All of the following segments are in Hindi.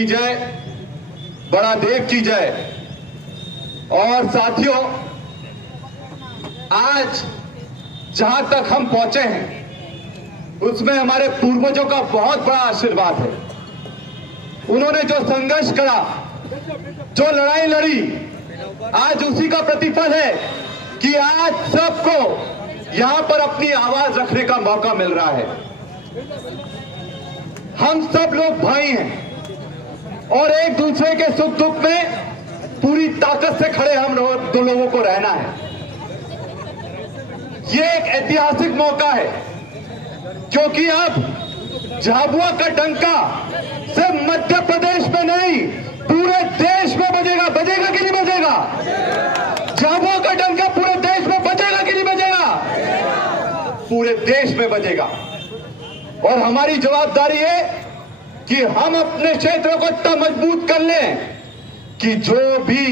की जय, बड़ा देव की जय। और साथियों, आज जहां तक हम पहुंचे हैं उसमें हमारे पूर्वजों का बहुत बड़ा आशीर्वाद है। उन्होंने जो संघर्ष करा, जो लड़ाई लड़ी, आज उसी का प्रतिफल है कि आज सबको यहां पर अपनी आवाज रखने का मौका मिल रहा है। हम सब लोग भाई हैं और एक दूसरे के सुख दुख में पूरी ताकत से खड़े हम दो लोगों को रहना है। ये एक ऐतिहासिक मौका है क्योंकि अब झाबुआ का डंका सिर्फ मध्य प्रदेश में नहीं, पूरे देश में बजेगा। बजेगा कि नहीं बजेगा? झाबुआ का डंका पूरे देश में बजेगा कि नहीं बजेगा? पूरे देश में बजेगा। और हमारी जवाबदारी है कि हम अपने क्षेत्र को इतना मजबूत कर लें कि जो भी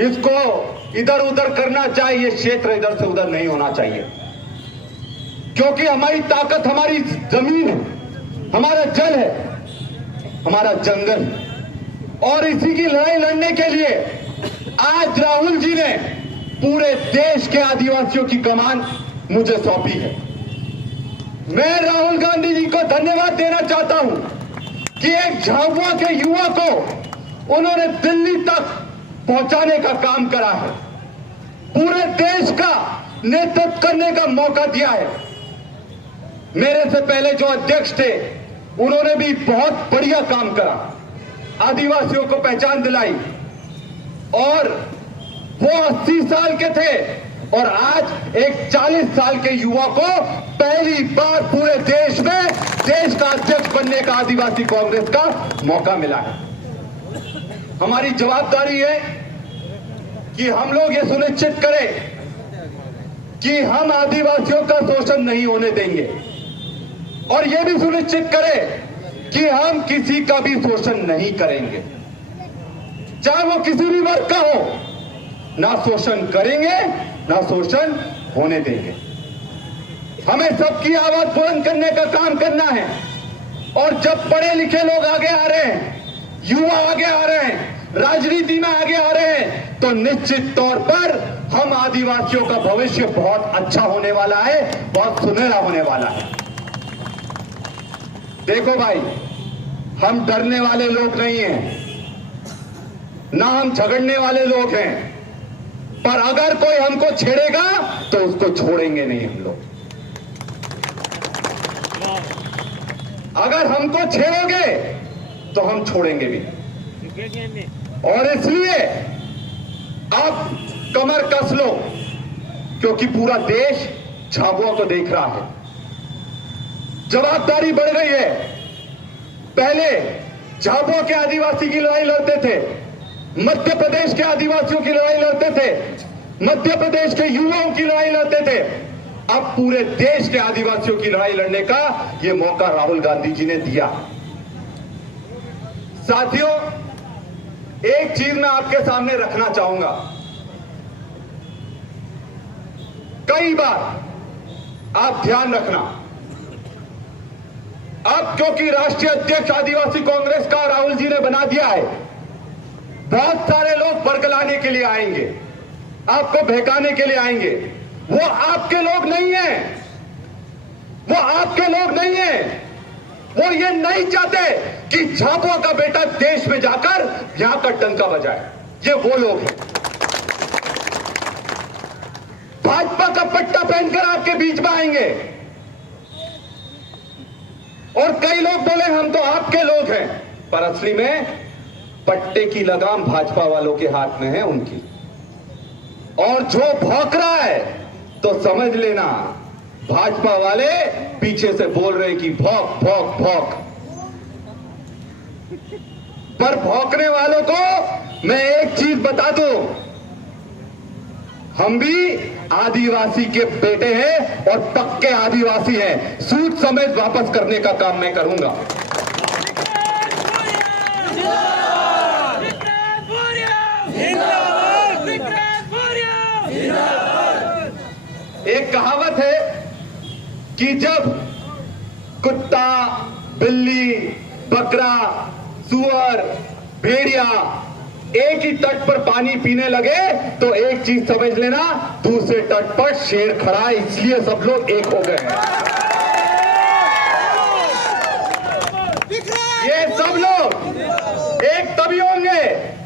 इसको इधर उधर करना चाहिए, क्षेत्र इधर से उधर नहीं होना चाहिए। क्योंकि हमारी ताकत हमारी जमीन है, हमारा जल है, हमारा जंगल है। और इसी की लड़ाई लड़ने के लिए आज राहुल जी ने पूरे देश के आदिवासियों की कमान मुझे सौंपी है। मैं राहुल गांधी जी को धन्यवाद देना चाहता हूं कि एक झाबुआ के युवा को उन्होंने दिल्ली तक पहुंचाने का काम करा है, पूरे देश का नेतृत्व करने का मौका दिया है। मेरे से पहले जो अध्यक्ष थे उन्होंने भी बहुत बढ़िया काम करा, आदिवासियों को पहचान दिलाई। और वो 80 साल के थे और आज एक 40 साल के युवा को पहली बार पूरे देश में देश का अध्यक्ष बनने का आदिवासी कांग्रेस का मौका मिला है। हमारी जवाबदारी है कि हम लोग ये सुनिश्चित करें कि हम आदिवासियों का शोषण नहीं होने देंगे और ये भी सुनिश्चित करें कि हम किसी का भी शोषण नहीं करेंगे, चाहे वो किसी भी वर्ग का हो। ना शोषण करेंगे, ना शोषण होने देंगे। हमें सबकी आवाज बुलंद करने का काम करना है। और जब पढ़े लिखे लोग आगे आ रहे हैं, युवा आगे आ रहे हैं, राजनीति में आगे आ रहे हैं, तो निश्चित तौर पर हम आदिवासियों का भविष्य बहुत अच्छा होने वाला है, बहुत सुनहरा होने वाला है। देखो भाई, हम डरने वाले लोग नहीं हैं, ना हम झगड़ने वाले लोग हैं, पर अगर कोई हमको छेड़ेगा तो उसको छोड़ेंगे नहीं हम लोग। अगर हमको छेड़ोगे तो हम छोड़ेंगे भी। और इसलिए अब कमर कस लो, क्योंकि पूरा देश झाबुआ को देख रहा है। जवाबदारी बढ़ गई है। पहले झाबुआ के आदिवासी की लड़ाई लड़ते थे, मध्य प्रदेश के आदिवासियों की लड़ाई लड़ते थे, मध्य प्रदेश के युवाओं की लड़ाई लड़ते थे। अब पूरे देश के आदिवासियों की लड़ाई लड़ने का यह मौका राहुल गांधी जी ने दिया। साथियों, एक चीज मैं आपके सामने रखना चाहूंगा। कई बार आप ध्यान रखना, अब क्योंकि राष्ट्रीय अध्यक्ष आदिवासी कांग्रेस का राहुल जी ने बना दिया है, बहुत सारे लोग बरगलाने के लिए आएंगे, आपको बहकाने के लिए आएंगे। वो आपके लोग नहीं हैं, वो आपके लोग नहीं हैं। वो ये नहीं चाहते कि झाबुआ का बेटा देश में जाकर यहां का डंका बजाए। ये वो लोग हैं। भाजपा का पट्टा पहनकर आपके बीच में आएंगे और कई लोग बोले हम तो आपके लोग हैं, पर असली में पट्टे की लगाम भाजपा वालों के हाथ में है उनकी। और जो भौंक रहा है तो समझ लेना भाजपा वाले पीछे से बोल रहे कि भौंक भौंक भौंक। पर भौंकने वालों को मैं एक चीज बता दूं, हम भी आदिवासी के बेटे हैं और पक्के आदिवासी हैं। सूद समेत वापस करने का काम मैं करूंगा। एक कहावत है कि जब कुत्ता, बिल्ली, बकरा सुअर, भेड़िया एक ही तट पर पानी पीने लगे तो एक चीज समझ लेना, दूसरे तट पर शेर खड़ा है, इसलिए सब लोग एक हो गए हैं। ये सब लोग एक तभी होंगे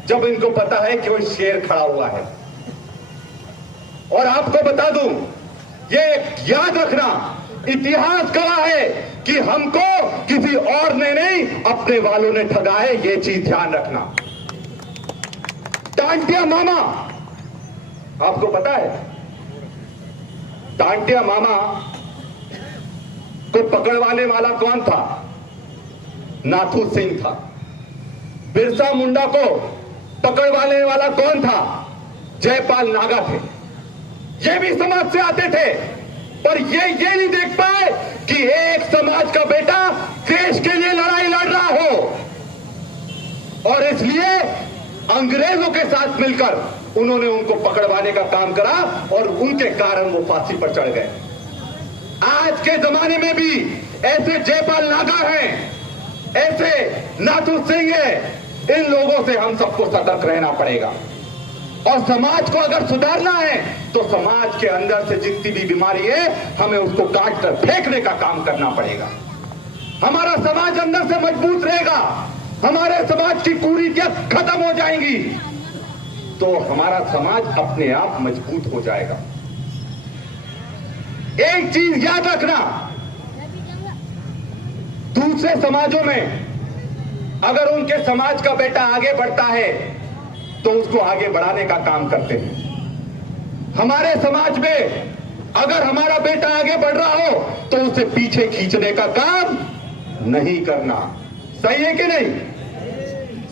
जब इनको पता है कि वो शेर खड़ा हुआ है। और आपको बता दूं, ये याद रखना, इतिहास गवाह है कि हमको किसी और ने नहीं, अपने वालों ने ठगा है, ये चीज ध्यान रखना। टांटिया मामा, आपको पता है टांटिया मामा को पकड़वाने वाला कौन था? नाथू सिंह था। बिरसा मुंडा को पकड़वाने वाला कौन था? जयपाल नागा थे। ये भी समाज से आते थे, पर ये नहीं देख पाए कि एक समाज का बेटा देश के लिए लड़ाई लड़ रहा हो, और इसलिए अंग्रेजों के साथ मिलकर उन्होंने उनको पकड़वाने का काम करा और उनके कारण वो फांसी पर चढ़ गए। आज के जमाने में भी ऐसे जयपाल नागा हैं, ऐसे नाथू सिंह हैं। इन लोगों से हम सबको सतर्क रहना पड़ेगा। और समाज को अगर सुधारना है तो समाज के अंदर से जितनी भी बीमारी है, हमें उसको काट कर फेंकने का काम करना पड़ेगा। हमारा समाज अंदर से मजबूत रहेगा, हमारे समाज की कुरीतियां खत्म हो जाएंगी, तो हमारा समाज अपने आप मजबूत हो जाएगा। एक चीज याद रखना, दूसरे समाजों में अगर उनके समाज का बेटा आगे बढ़ता है तो उसको आगे बढ़ाने का काम करते हैं। हमारे समाज में अगर हमारा बेटा आगे बढ़ रहा हो तो उसे पीछे खींचने का काम नहीं करना। सही है कि नहीं?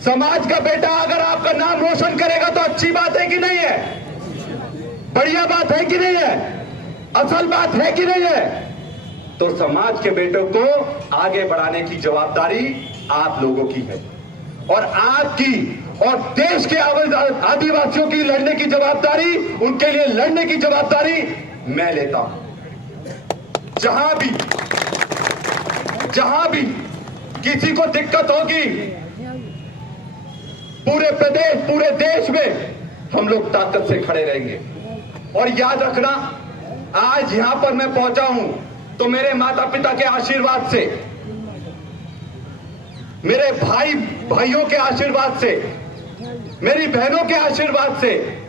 समाज का बेटा अगर आपका नाम रोशन करेगा तो अच्छी बात है कि नहीं है? बढ़िया बात है कि नहीं है? असल बात है कि नहीं है? तो समाज के बेटों को आगे बढ़ाने की जवाबदारी आप लोगों की है, और आपकी और देश के आदिवासियों की लड़ने की जवाबदारी, उनके लिए लड़ने की जवाबदारी मैं लेता हूं। जहां भी किसी को दिक्कत होगी, पूरे देश में हम लोग ताकत से खड़े रहेंगे। और याद रखना, आज यहां पर मैं पहुंचा हूं तो मेरे माता पिता के आशीर्वाद से, मेरे भाइयों के आशीर्वाद से, मेरी बहनों के आशीर्वाद से,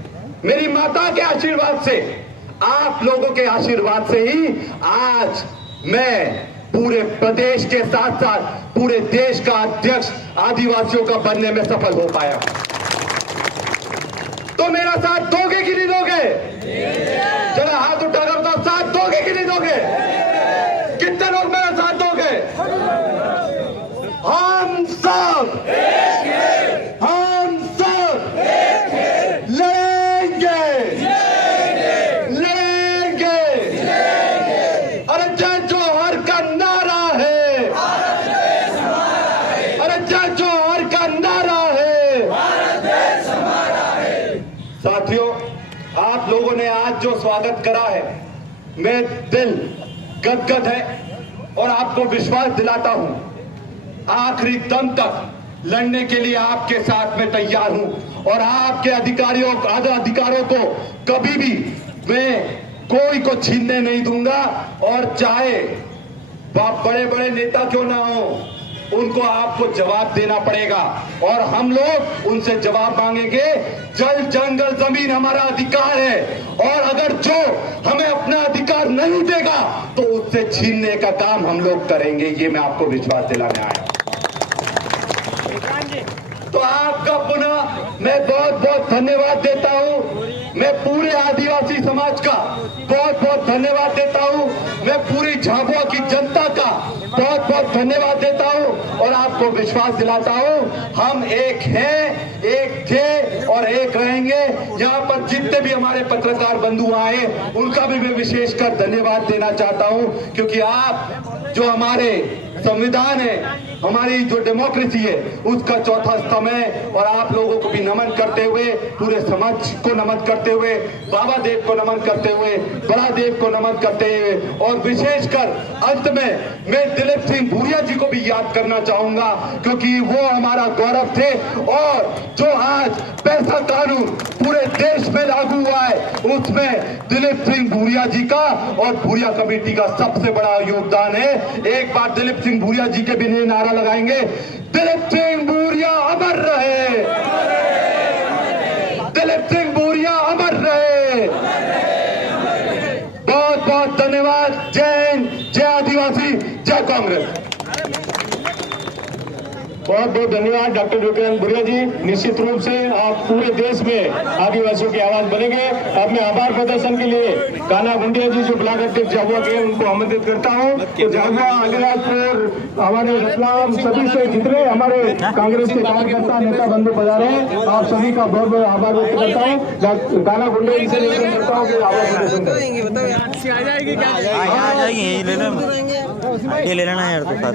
मेरी माता के आशीर्वाद से, आप लोगों के आशीर्वाद से ही आज मैं पूरे प्रदेश के साथ साथ पूरे देश का अध्यक्ष आदिवासियों का बनने में सफल हो पाया। तो मेरा साथ दोगे कि नहीं दोगे? जरा हाथ उठाकर तो साथ दोगे कि नहीं दोगे? कितने लोग मेरा साथ दोगे? हम सब लड़ेंगे। अरे जय जोहर का नारा है, अरे जय जोहर का नारा है। साथियों, आप लोगों ने आज जो स्वागत करा है, मैं दिल गदगद है और आपको विश्वास दिलाता हूं, आखिरी दम तक लड़ने के लिए आपके साथ में तैयार हूं, और आपके अधिकारों को कभी भी मैं कोई को छीनने नहीं दूंगा। और चाहे बड़े बड़े नेता क्यों ना हो, उनको आपको जवाब देना पड़ेगा, और हम लोग उनसे जवाब मांगेंगे। जल जंगल जमीन हमारा अधिकार है, और अगर जो हमें अपना अधिकार नहीं देगा तो उससे छीनने का काम हम लोग करेंगे। ये मैं आपको विश्वास दिलाने आया। तो आपका पुनः मैं बहुत बहुत धन्यवाद देता हूं। मैं पूरे आदिवासी समाज का बहुत बहुत धन्यवाद देता हूं। मैं पूरी झाबुआ की जनता का बहुत बहुत धन्यवाद देता हूं, और आपको विश्वास दिलाता हूं, हम एक हैं, एक थे और एक रहेंगे। यहाँ पर जितने भी हमारे पत्रकार बंधु आए, उनका भी मैं विशेषकर धन्यवाद देना चाहता हूं, क्योंकि आप जो हमारे संविधान है, हमारी जो डेमोक्रेसी है उसका चौथा स्तंभ है। और आप लोगों को भी नमन करते हुए, पूरे समाज को नमन करते हुए, बाबा देव को नमन करते हुए, बड़ा देव को नमन करते हुए, और विशेषकर अंत में मैं दिलीप सिंह भूरिया जी को भी याद करना चाहूंगा, क्योंकि वो हमारा गौरव थे। और जो आज पैसा कानून पूरे देश में लागू हुआ है, उसमें दिलीप सिंह भूरिया जी का और भूरिया कमेटी का सबसे बड़ा योगदान है। एक बार दिलीप सिंह भूरिया जी के भी नारा लगाएंगे, दिलीप सिंह भूरिया अमर रहे, दिलीप सिंह भूरिया अमर रहे। बहुत बहुत धन्यवाद। जय हिंद, जय आदिवासी, जय कांग्रेस। बहुत बहुत धन्यवाद डॉक्टर ज्योतिरादित्य भूरिया जी। निश्चित रूप से आप पूरे देश में आदिवासियों की आवाज बनेंगे। अब मैं आभार प्रदर्शन के लिए कान्हा गुंडिया जी जो ब्लॉक अध्यक्ष झाबुआ के, उनको आमंत्रित करता हूं। तो झाबुआ, अलीराजपुर, हमारे रतलाम, सभी से जितने हमारे कांग्रेस के कार्यकर्ता नेता बंधु पधारे हैं, आप सभी का बहुत बहुत आभार व्यक्त करता हूँ। कान्हा गुंडिया जी से निवेदन करता हूँ कि आभार प्रदर्शन करें। आ जाएगी, ये ले लेना यार तो साथ।